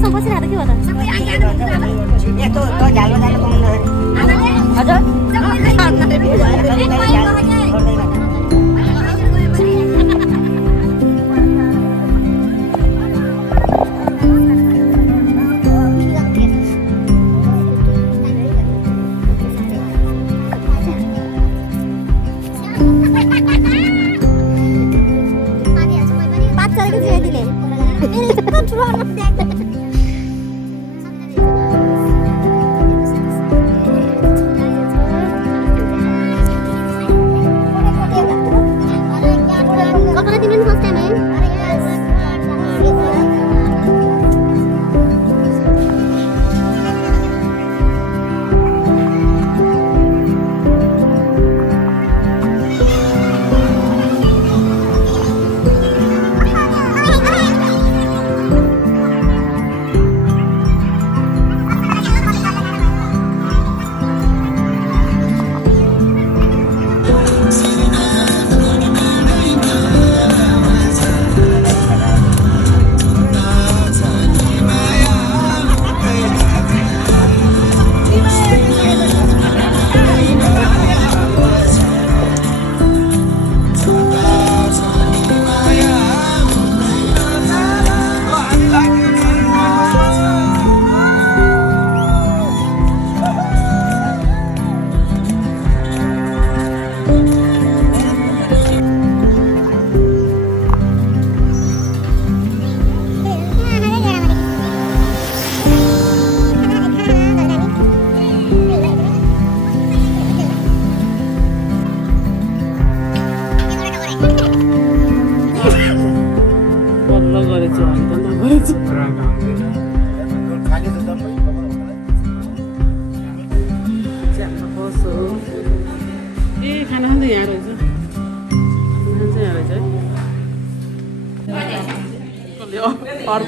यस्तोसँग बसिरहेको के हो त सबै आगे यस्तो झालो झालो बनाउँदाखेरि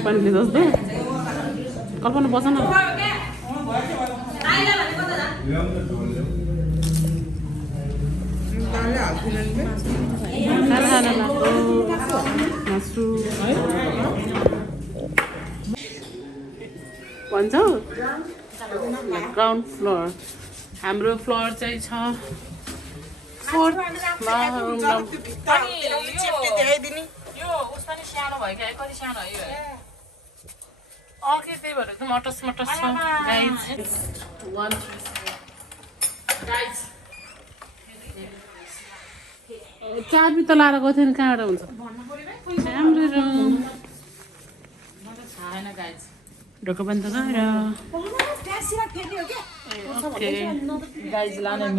पानीले जस्तो कल्पना बस न भन्छौ ग्राउन्ड फ्लोर हाम्रो फ्लोर चाहिँ छ फोर्थ उसमा सानो भयो क्या कति सानो है अघि त्यही भएर एकदम अटस मटस छ चाबी त लाएर गएको थियो नि कहाँबाट हुन्छ हाम्रो ढोका बन्द गरेर